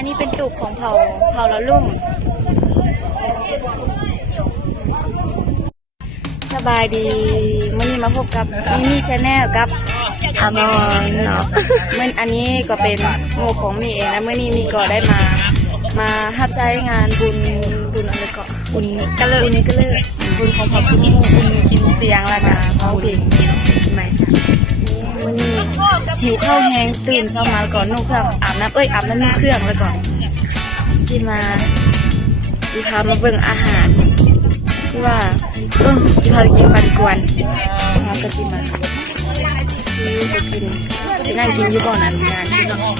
อันนี้เป็นตูบของเผาละลุ่มสบายดีมื่อนี้มาพบกับมีแชนแนลกับอมรเนาะมื่ออันนี้ก็เป็นงูของมีเองนะมื่อนี้มีก็ได้มาฮับใช้งานบุญอะไรก็บุญกระเลิกบุญของเผาบุญกินเสียงแล้วนะเผาเพลงใหม่สักมื่อนี้หิวข้าวแห้งตื่นเช้ามาก่อนนุ่งเครื่องอาบน้ำนุ่งเครื่องแล้วก่อนที่พามาเบิ่งอาหารที่ว่าจะพาไปกินปันกวนพาก็จิมาซื้อไปกินไปนั่งกินอยู่ก่อนงาน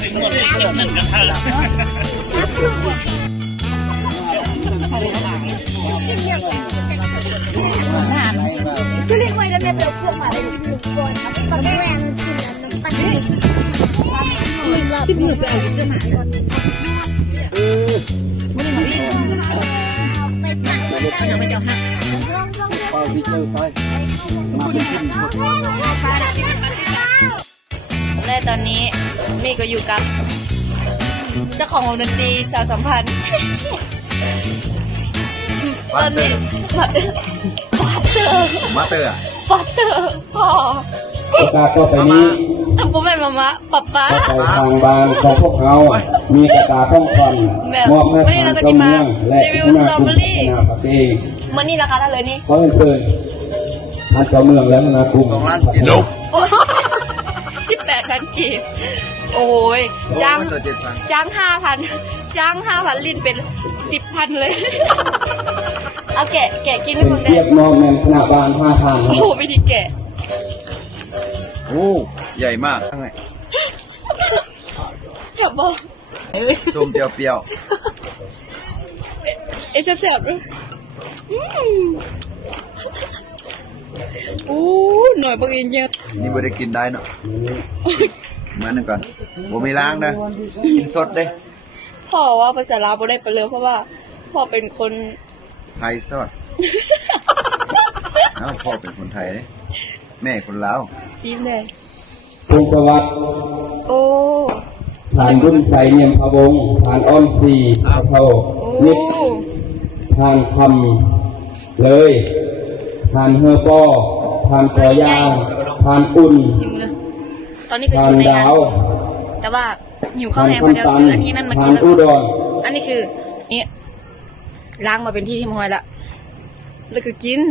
ซื้อเลี้ยงไว้แล้วแม่ไปเอาเครื่องมาเลยก่อนตอนแรกมันกินแล้วมันตั้งที่มือไปเอาเสื้อหมาก่อนและตอนนี้มี่ก็อยู่กับเจ้าของวงดนตรีสาวสัมพันธ์ตอนนี้มาเตอร์พ่อก็ไปนี้ผมเป็นมาป๊าไปทางบ้านของพวกเขามีกระตาท่องคอนมอบให้ทางกำเมืองและที่นาคุมนาปฏิมันนี่ราคาเท่าไหร่นี่เขาเชิญทางกำเมืองและนาคุม2,000 กิโล18,000 กีบโอ้ยจ้าง 5,000 ลิตรเป็น 10,000 เลยเอาแกะกินให้มึงได้เทียบมองแมนขนาดบาน5,000โอ้วิธีแกะโอ้ใหญ่มากทั้งไงแซ่บบ่ส้มเปรี้ยวแซ่บด้วยหน่อยบางอีเยอะนี่ไม่ได้กินได้เนาะมาหนึ่งก่อนผมไม่ล้างนะกินสดเลยพ่อว่าภาษาลาวบ่ได้ไปเลยเพราะว่าพ่อเป็นคนไทยสดพ่อเป็นคนไทยเลยแม่คนลาวซีมเลยพงศวัฒน์โอ้ผ่านรุ่นใส่เนียมพะวงผ่านอ้อมสีเท่านิดผ่านคำเลยผ่านเฮอป้อผ่านต่อยางผ่านอุ่นตอนนี้เป็นในงานแต่ว่าหิวข้าวแห้งมาเดียวซื้ออันนี้นั่นมากินแล้วอันนี้คือนี่ล้างมาเป็นที่ที่มอยละแล้วก็กิน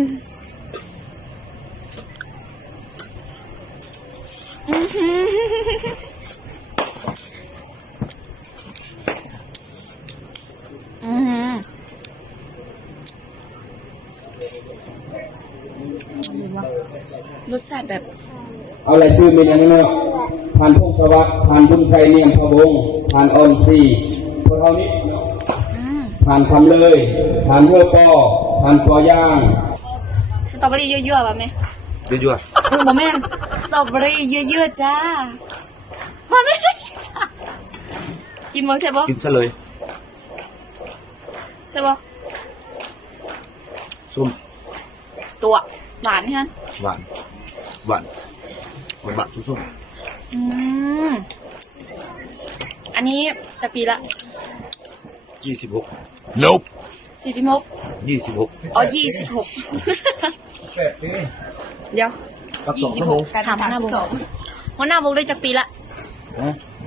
รสชาติแบบเอาอะไรชื่อมีอย่างนี้เนาะผ่านพงศวัฒน์ผ่านรุ่นใส่เนียมพะวงผ่านอ้อมสีพวกเขานี้ผ่านคำเลยผ่านเฮอป้อผ่านต่อย่างสตรอเบอรี่เยอะๆป่ะแม่เยอะๆบ่แม่นสตรอเบอรี่เยอะๆจ้ามาแม่กินมั้งใช่ปะกินซะเลยใช่ปะส้มตัวหวานฮะหวานส้มอันนี้จะปีละ26 Nope 46 26อ๋อ26เดี๋ยว26ถามหัวหน้าวงได้จากปีละ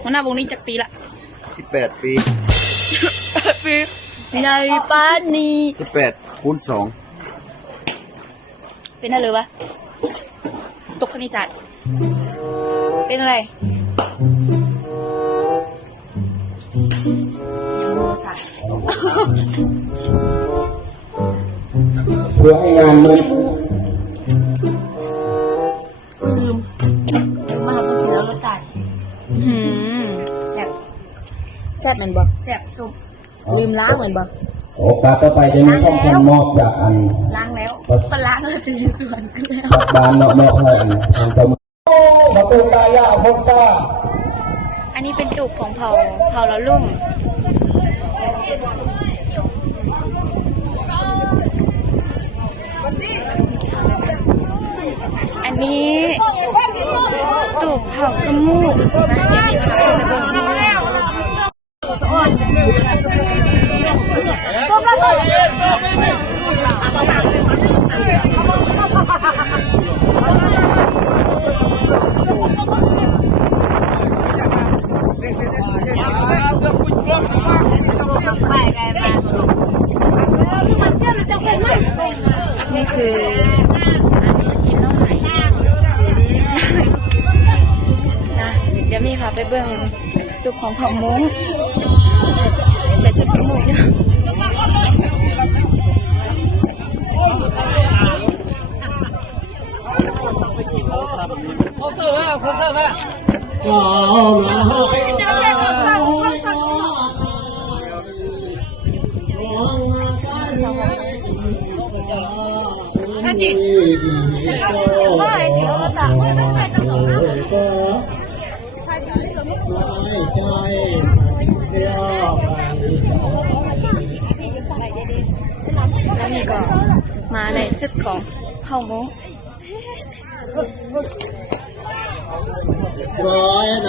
หัวหน้าวงนี้จากปีละ18 ปีในป้านนี้18 คูณ 2เป็นอะไรวะตกคณิตศาสตร์เป็นอะไรเพื่อให้งานมันลืมมาต้องกินแล้วรสชาติแซ่บเหมือนบ่แซ่บส้มลืมล้างเหมือนบ่โอกาสต่อไปจะมีต้องทำมอบจากอันล้างแล้วก็ล้างแล้วจะอยู่ส่วนกันแล้วบ้านเนาะให้ทางตัวมาตูกายาพงซ่าอันนี้เป็นตูบของเผาละลุ่มอันนี้ตูบเผากระมูกนะที่มีผักในบนนี้ ของเผ่ามงแต่สุดหมู่เนี่ยแล้วนี่ก็มาในชุดของเผ่ามง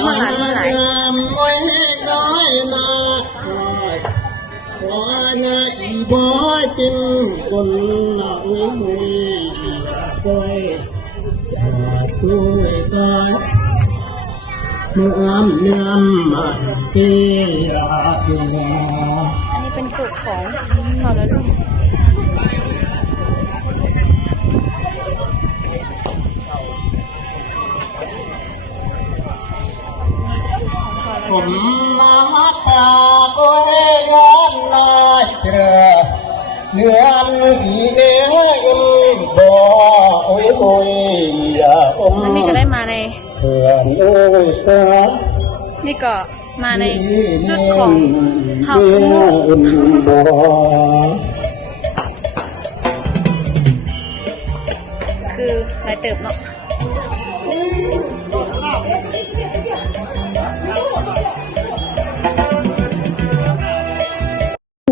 มาหลาย บอยจินคนหนักวิมุยบอยช่วยตายเมื่อเนื้อมาเกี่ย อันนี้เป็นกลุ่มของเผ่าละลุ่ม ผมนาตาโอ้ยย้อนนายเชื่อเนื้ออีเนื้อบ่โอ้ยโอ้ยอย่าอม แล้วนี่ก็ได้มาใน เพื่อนโอ้ยตา นี่ก็มาในชุดของเผ่ามุ บ่ คือลายเติบเนาะ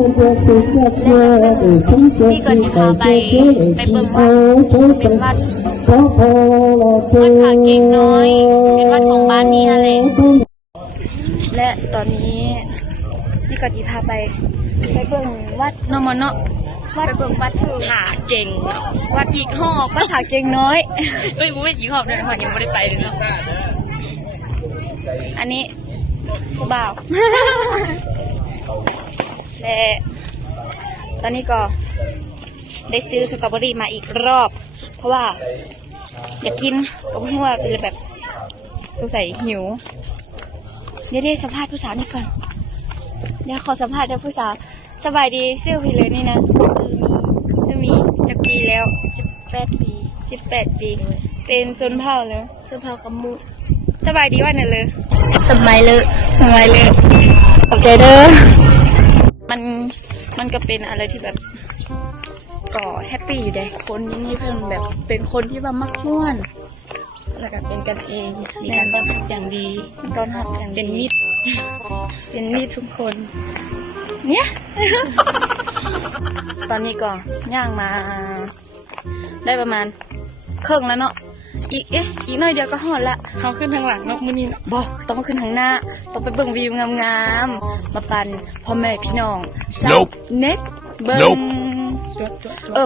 พี่ก็จะพาไปเบิ่งวัดเป็นวัดผาเก่งน้อย เป็นวัดของบ้านนี้อะไรและตอนนี้พี่ก็จะพาไปเบิ่งวัดนมเนาะไปเบิ่งวัดผาเก่งเนาะวัดอีกหอบวัดผาเก่งน้อยเอ้ยบุ้ยอีกหอบเลยนะยังไม่ได้ไปเลยเนาะอันนี้ผู้บ่าว และตอนนี้ก็ได้ซื้อสตรอเบอรี่มาอีกรอบ เพราะว่าอยากกินก็ไม่รู้ว่าเป็นแบบสงสัยหิวเดี๋ยวได้สัมภาษณ์ผู้สาวนี่ก่อนเดี๋ยวขอสัมภาษณ์ด้วยผู้สาวสบายดีชื่อพี่เลยนี่นะจะมีจักปีแล้ว18 ปีเป็นชนเผ่าเลยชนเผ่ากำมุสบายดีว่าเนี่ยเลยสบายเลยขอบใจเด้อมันก็เป็นอะไรที่แบบก็แฮปปี้อยู่เด้คนนี่เพิ่นแบบเป็นคนที่ว่ามักม่วนแล้วก็เป็นกันเองมีการต้อนรับอย่างดีต้อนรับอย่างเป็นมิตรทุกคนเนี่ย ตอนนี้ก็ย่างมาได้ประมาณครึ่งแล้วเนาะอีกหน่อยเดียวก็ฮอดละเขาขึ้นทางหลังเนาะมื้อนี้เนาะบ่ต้องมาขึ้นทางหน้าต้องไปเบิ่งวิวงามๆมาปั่นพ่อแม่พี่น้องชาวเน็ตเบิ่ง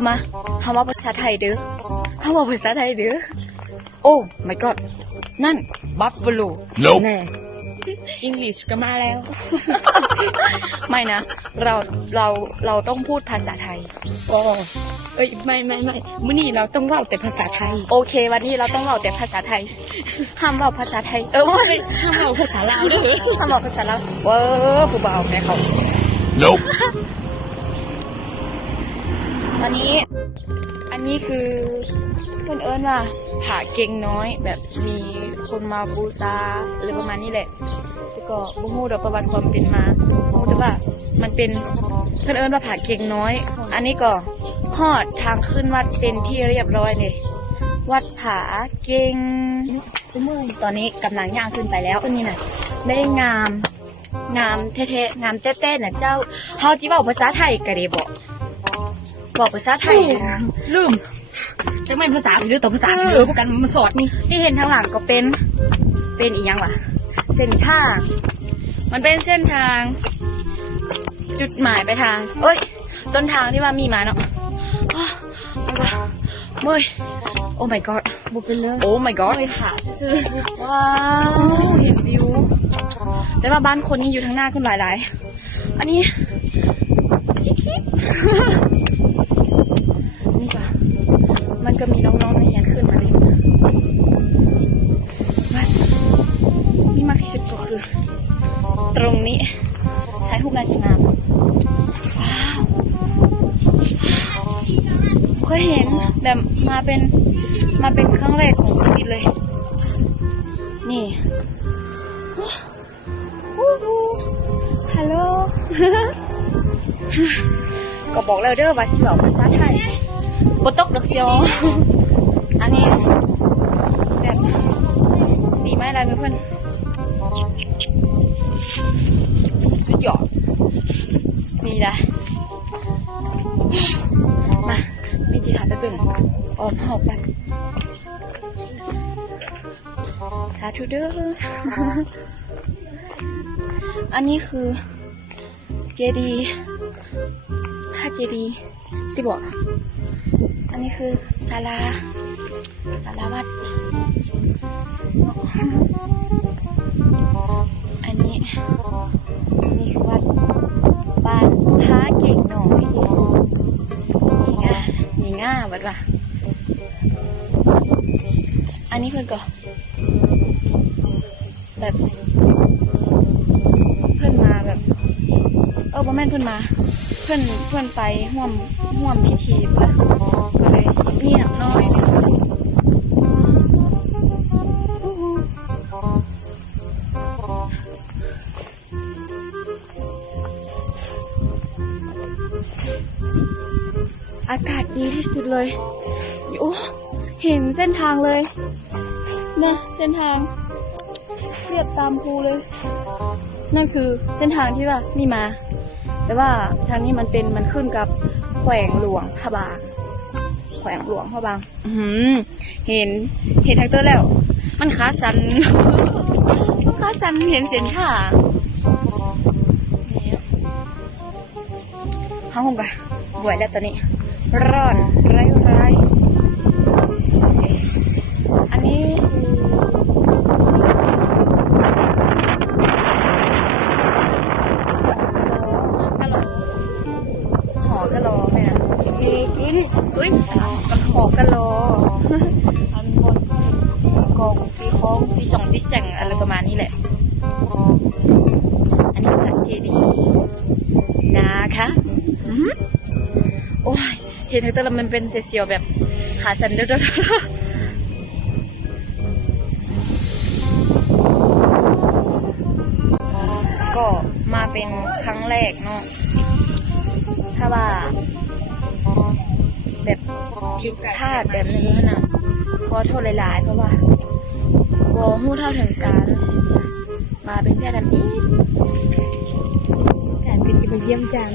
มาเฮาว่าภาษาไทยเด้อโอ้ my god นั่นบัฟฟาโลแน่อังกฤษก็มาแล้ว ไม่นะเราต้องพูดภาษาไทยอ๋อไม่มื้อนี้เราต้องเล่าแต่ภาษาไทยโอเควันนี้เราต้องเล่าแต่ภาษาไทยห้ามเล่าภาษาไทยไม่ห้ามเล่าภาษาลาวเด้อห้ามเล่าภาษาลาวผู้บ่าวแม่เขา Nope อันนี้คือเพื่อนเอิญว่าผาเก่งน้อยแบบมีคนมาบูชาอะไรประมาณนี้แหละแต่ก็บ่ฮู้ดอกประวัติความเป็นมาฮู้แต่ว่ามันเป็นเพื่อนเอิญว่าผาเก่งน้อยอันนี้ก็ฮอดทางขึ้นวัดเป็นที่เรียบร้อยเลยวัดผาเก่งตอนนี้กำลังย่างขึ้นไปแล้วนี่น่ะได้งามแท้ๆงามแต้ๆน่ะเจ้าเฮาจิเว้าภาษาไทยก็ได้บอกภาษาไทยลืมจะไม่ภาษาหรือต่อภาษาพวกกันมันสอดนี่ที่เห็นทางหลังก็เป็นอีกอย่างวะเส้นทางมันเป็นเส้นทางจุดหมายไปทางต้นทางที่ว่ามีมาเนาะแล้วก็เมื่อยโอ้ my god บุเป็นเรื่องโอ้ my god เลยขาซื่อว้าวเห็นวิวแต่ว่าบ้านคนนี้อยู่ทางหน้าขึ้นหลายๆอันนี้จิ๊บนี่ค่ะมันก็มีน้องๆในเรียนขึ้นมาเล่นนี่มากที่สุดก็คือ ตรงนี้ถ่ายรูปนายจะงามว้าวเคยเห็นแบบมาเป็นครั้งแรกของชีวิตเลยนี่ฮัลโหล ก็บอกแล้วเด้อว่าสิบอกภาษาไทยบ่ตกดอกเสียวอันนี้แบบสีไม้ลายมือเพิ่นสุดยอดนี่นะมามีจีหาไปเบิ่งออมหอบกันสาธุเด้อ อันนี้คือเจดีย์ถ้าเจดีย์ที่บอกอันนี้คือศาลาวัดอันนี้คือวัดบ้านพระเก่งหน่อยนี่ง่าวัดว่ะอันนี้เพื่อนก็แบบเพื่อนมาแบบบ่แม่นเพื่อนมาเพื่อนไปห่วมพิธีเพื่อก็เลยเงียบน้อยนึงอากาศดีที่สุดเลยโอ้เห็นเส้นทางเลยนะเส้นทางเรียบตามภูเลยนั่นคือเส้นทางที่ว่านี่มาแต่ว่าทางนี้มันขึ้นกับแขวงหลวงพระบางเห็นทางเตอร์แล้วมันขาสัน เห็นเสียนขาห้องกันบวยแล้วตอนนี้ร้อนไรอันนี้หอกะโลไหมนะอุ้ยหอกะโลอันบนกองตีโค้งตีจ่องตีแสงอะไรประมาณนี้แหละอันนี้พระเจดีย์นะคะโอ้ยเห็นเธอแล้วมันเป็นเสียวๆแบบขาสั่นเด้อก็มาเป็นครั้งแรกเนาะถ้าว่าแบบผิดพลาดแบบนี้นะขอโทษหลายๆเพราะว่าบ่ฮู้เท่าถึงการเลยสิจ้ะมาเป็นแค่ดำอีการเป็นจิตเยี่ยมจัง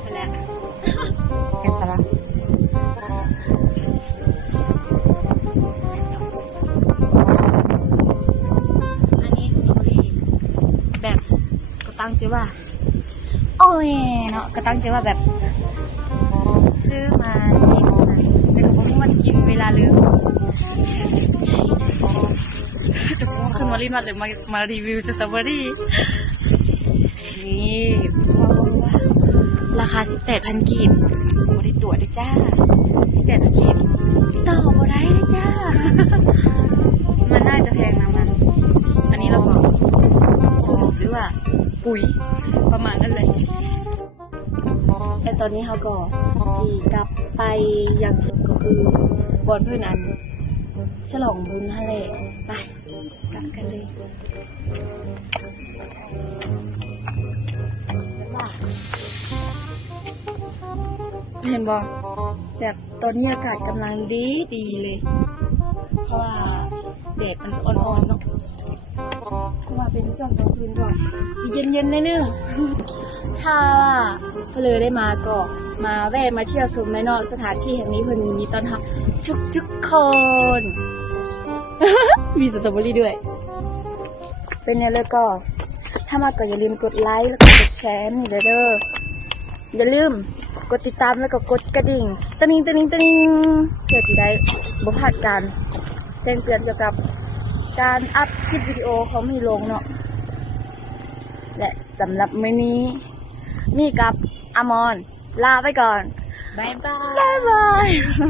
ไปแล้วแค่ละอันนี้สตอรี่แบบก็ตั้งใจว่าโอ้ยเนาะก็ตั้งใจว่าแบบซื้อมากินแต่ก็บอกว่าจะกินเวลาลืมจะพูดขึ้นมารีบมารีวิวสตรอเบอรี่นี่ราคา 18,000 กีบบ่ได้ตั๋วด้วยจ้า 18,000 กีบต่อบ่ได้ด้วยจ้า มันน่าจะแพงนะมันอันนี้เราบอกสูตรหรือว่าปุ๋ยประมาณนั้นเลยแต่ตอนนี้เขาก็จีกลับไปอย่างถึงก็คือบอนเพื่อนอันฉลองบุญทะเลไปกลับกันเลยเห็นบอกแบบตอนนี้อากาศกำลังดีเลยเพราะว่าแดดมันอ่อนๆเนาะมาเป็นช่วงกลางคืนก่อนจะเย็นๆนิดนึงถ้าว่าเพลได้มาก็มาแวะมาเที่ยวชมในเนาะสถานที่แห่งนี้เพิ่นมีต้อนรับทุกคน มีสตรอเบอรี่ด้วยเป็นเนี่ยเลยก็ถ้ามาก็อย่าลืมกดไลค์แล้วก็กดแชร์นี่เด้ออย่าลืมกดติดตามแล้วก็กดกระดิ่งตะนิงเพื่อที่ได้บ่พลาดการแจ้งเตือนเกี่ยวกับการอัพคลิปวิดีโอของมีลงเนาะและสำหรับมื้อนี้มีกับอมรลาไปก่อนบ๊ายบาย